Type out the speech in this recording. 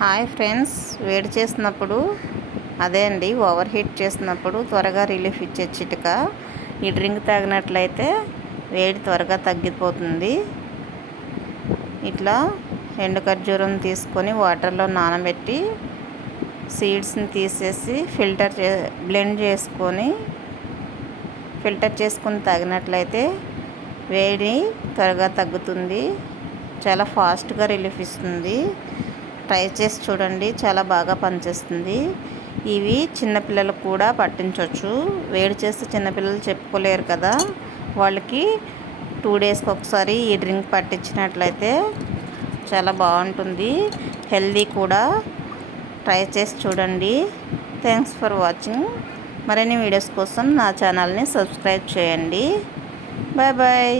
Hi friends, వేడి చేసినప్పుడు అదే అండి ఓవర్ హీట్ చేసినప్పుడు త్వరగా రిలీఫ్ ఇచ్చే చిట్కా. ఈ డ్రింక్ తాగినట్లయితే వేడి త్వరగా తగ్గిపోతుంది. ఇట్లా ఎండు ఖర్జూరం తీసుకొని వాటర్లో నానబెట్టి సీడ్స్ని తీసేసి బ్లెండ్ చేసుకొని ఫిల్టర్ చేసుకొని తాగినట్లయితే వేడి త్వరగా తగ్గుతుంది. చాలా ఫాస్ట్గా రిలీఫ్ ఇస్తుంది. ట్రై చేసి చూడండి, చాలా బాగా పనిచేస్తుంది. ఇవి చిన్నపిల్లలకు కూడా పట్టించవచ్చు. వేడి చేస్తే చిన్నపిల్లలు చెప్పుకోలేరు కదా, వాళ్ళకి 2 డేస్కి ఒకసారి ఈ డ్రింక్ పట్టించినట్లయితే చాలా బాగుంటుంది. హెల్దీ కూడా. ట్రై చేసి చూడండి. Thanks for watching. మరిన్ని వీడియోస్ కోసం నా ఛానల్ని సబ్స్క్రైబ్ చేయండి. Bye bye.